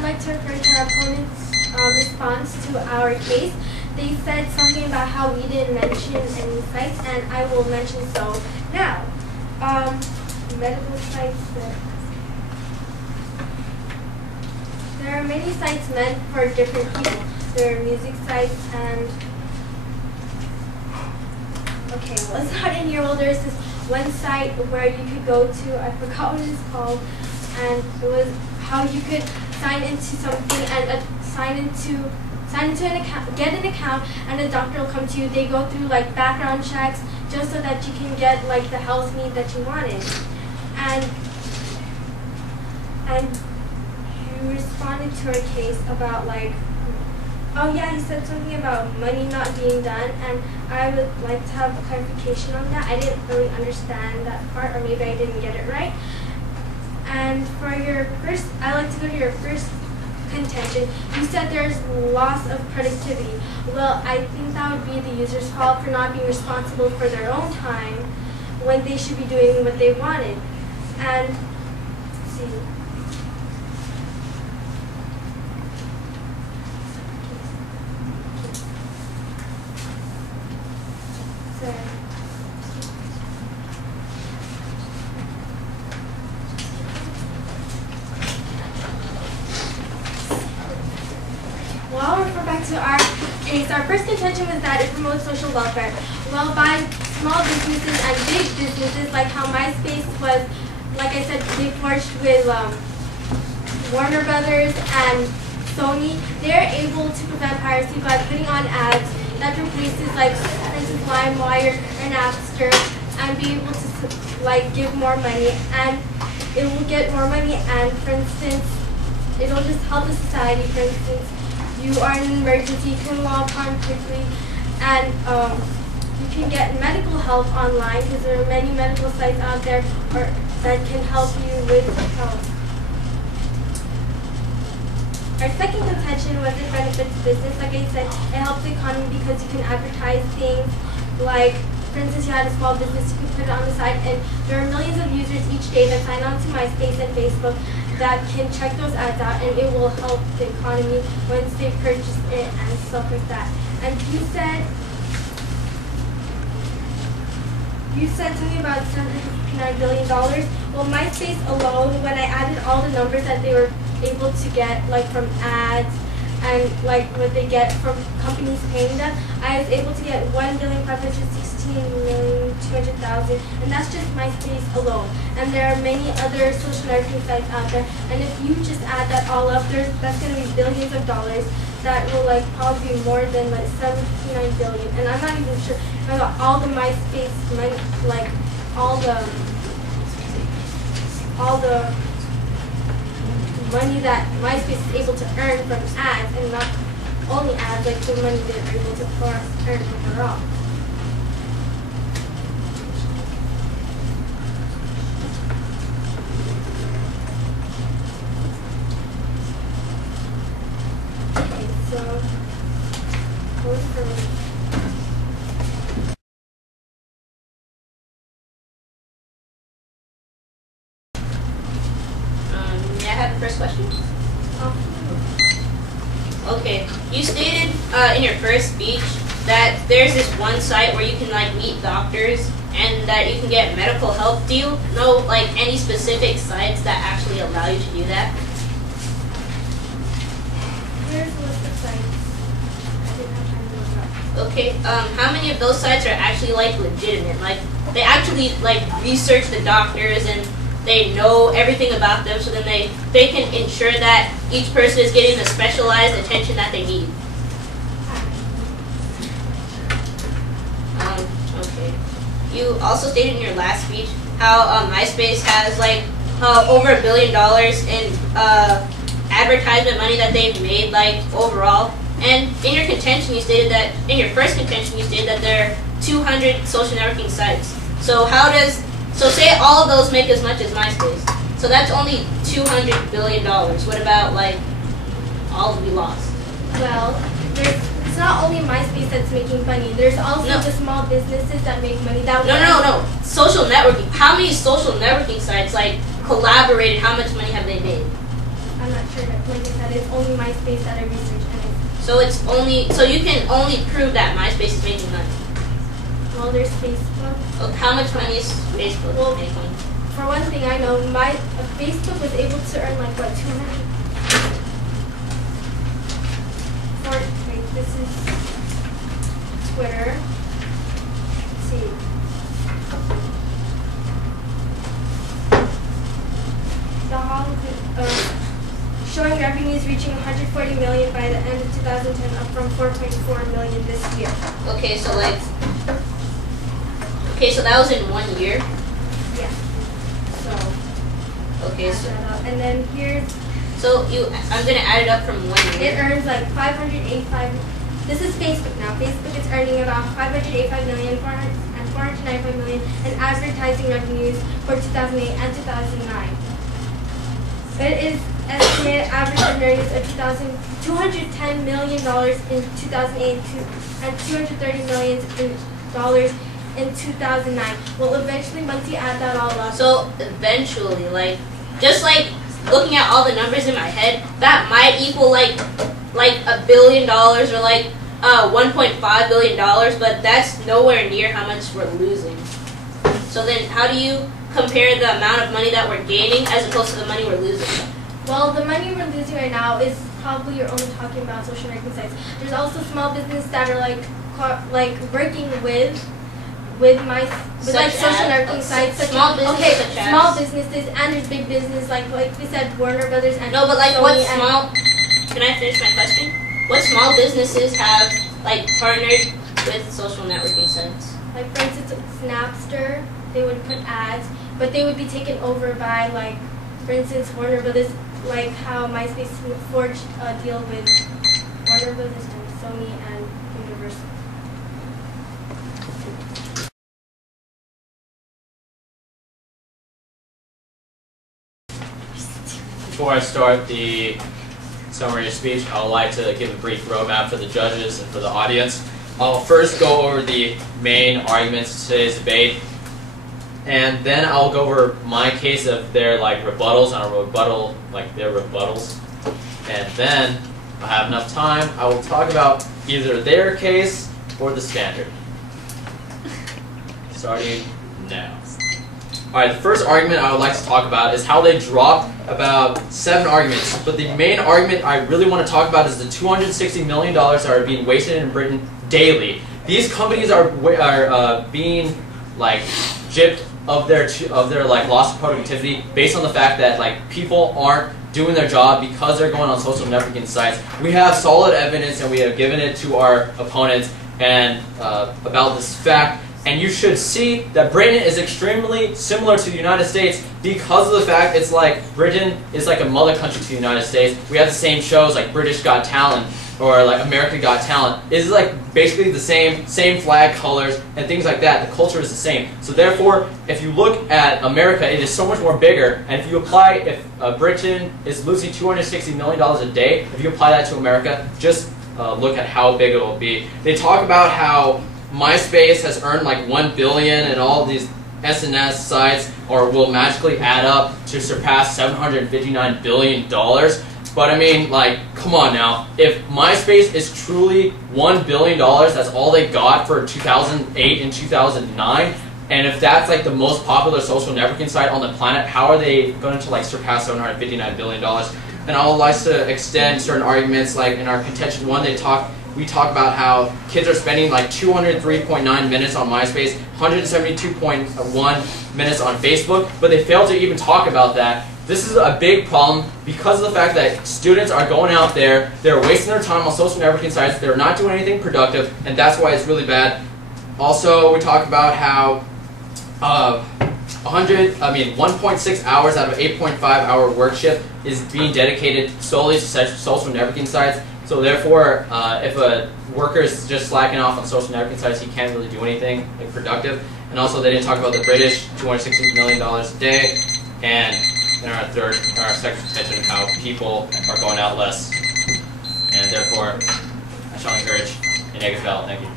I'd like to refer to our opponent's response to our case. They said something about how we didn't mention any sites, and I will mention so now. Medical sites. There are many sites meant for different people. There are music sites and okay, well, it's not in here. Well, there's this one site where you could go to, I forgot what it's called, and it was how you could sign into something and sign into an account, get an account, and a doctor will come to you. They go through like background checks just so that you can get like the health need that you wanted. And you responded to our case about like, oh yeah, he said something about money not being done, and I would like to have clarification on that. I didn't really understand that part, or maybe I didn't get it right. And for your first, I like to go to your first contention. You said there's loss of productivity. Well, I think that would be the user's fault for not being responsible for their own time when they should be doing what they wanted. And let's see. Well, I'll refer back to our case. Our first contention was that it promotes social welfare. Well, by small businesses and big businesses, like how MySpace was, like I said, they forged with Warner Brothers and Sony, they're able to prevent piracy by putting on ads that replaces, like, for instance, LimeWire and Napster, and be able to like give more money, and it will get more money. And for instance, it'll just help the society. For instance, you are in an emergency, you can log on quickly, and you can get medical help online because there are many medical sites out there that can help you with health. Our second contention was it benefits business. Like I said, it helps the economy because you can advertise things like, for instance, you had a small business, you can put it on the side, and there are millions of users each day that sign on to MySpace and Facebook that can check those ads out, and it will help the economy once they purchase it and stuff like that. And you said something about $759 billion. Well, MySpace alone, when I added all the numbers that they were able to get, like from ads and like what they get from companies paying them, I was able to get $1,516,200,000, and that's just MySpace alone. And there are many other social networking sites out there, and if you just add that all up, that's going to be billions of dollars. That will like probably be more than like $79 billion, and I'm not even sure about all the MySpace money, like all the money that MySpace is able to earn from ads, and not only ads, like the money they're able to earn overall. Okay, so vote for me. First question? Okay, you stated in your first speech that there's this one site where you can like meet doctors and that you can get medical help. Do you know like any specific sites that actually allow you to do that? Here's a list of sites. I didn't have time to look up. Okay, how many of those sites are actually like legitimate? Like they actually like research the doctors and they know everything about them, so then they can ensure that each person is getting the specialized attention that they need. Okay. You also stated in your last speech how MySpace has like over $1 billion in advertisement money that they've made like overall. And in your contention, you stated that in your first contention, you stated that there are 200 social networking sites. So So say all of those make as much as MySpace. So that's only $200 billion. What about like all we lost? Well, it's not only MySpace that's making money. There's also the small businesses that make money. No. Social networking. How many social networking sites like collaborated? How much money have they made? I'm not sure. like I said, it's only MySpace that I researched. So you can only prove that MySpace is making money. Well, there's Facebook. Well, how much money is Facebook making? For one thing, I know Facebook was able to earn like what 200. Wait, this is Twitter. Let's see. Showing revenues reaching 140 million by the end of 2010, up from 4.4 million this year. Okay, so that was in 1 year. Yeah. So. Okay, so. And then here's. So I'm gonna add it up from 1 year. It earns like 585. This is Facebook now. Facebook is earning about 585 million and 495 million in advertising revenues for 2008 and 2009. It is estimated average revenues of $210 million in 2008 and $230 million in 2009. Well, eventually, once you add that all up. So eventually, just looking at all the numbers in my head, that might equal like $1 billion or $1.5 billion, but that's nowhere near how much we're losing. So then, how do you compare the amount of money that we're gaining as opposed to the money we're losing? Well, the money we're losing right now is probably you're only talking about social networking sites. There's also small businesses that are working with social networking sites. Small businesses, small businesses, and there's big business like we said, Warner Brothers and no, but Sony what small? Can I finish my question? What small businesses have partnered with social networking sites? Like for instance, Snapster, they would put ads, but they would be taken over by for instance, Warner Brothers, like how MySpace forged a deal with Warner Brothers and Sony and Universal. Before I start the summary of speech, I would like to give a brief roadmap for the judges and for the audience. I'll first go over the main arguments of today's debate, and then I'll go over my case of their rebuttals, and I'll rebuttal their rebuttals. And then, if I have enough time, I will talk about either their case or the standard. Starting now. Alright, the first argument I would like to talk about is how they dropped about 7 arguments. But the main argument I really want to talk about is the $260 million that are being wasted in Britain daily. These companies are being gypped of their loss of productivity based on the fact that people aren't doing their job because they're going on social networking sites. We have solid evidence, and we have given it to our opponents and about this fact. And you should see that Britain is extremely similar to the United States because of the fact it's Britain is like a mother country to the United States. We have the same shows like British Got Talent or America Got Talent. It's basically the same flag colors and things like that. The culture is the same. So therefore, if you look at America, it is so much more bigger. And if you apply, if Britain is losing $260 million a day, if you apply that to America, just look at how big it will be. They talk about how MySpace has earned $1 billion, and all these SNS sites will magically add up to surpass $759 billion. But I mean, come on now. If MySpace is truly $1 billion, that's all they got for 2008 and 2009, and if that's the most popular social networking site on the planet, how are they going to surpass $759 billion? And I would like to extend certain arguments, in our contention 1, we talk about how kids are spending 203.9 minutes on MySpace, 172.1 minutes on Facebook, but they fail to even talk about that. This is a big problem because of the fact that students are going out there, they're wasting their time on social networking sites, they're not doing anything productive, and that's why it's really bad. Also, we talk about how 1.6 hours out of 8.5-hour work shift is being dedicated solely to social networking sites. So therefore, if a worker is just slacking off on social networking sites, he can't really do anything productive. And also, they didn't talk about the British $260 million a day, and in our second contention, how people are going out less. And therefore, I shall encourage a negative ballot. Thank you.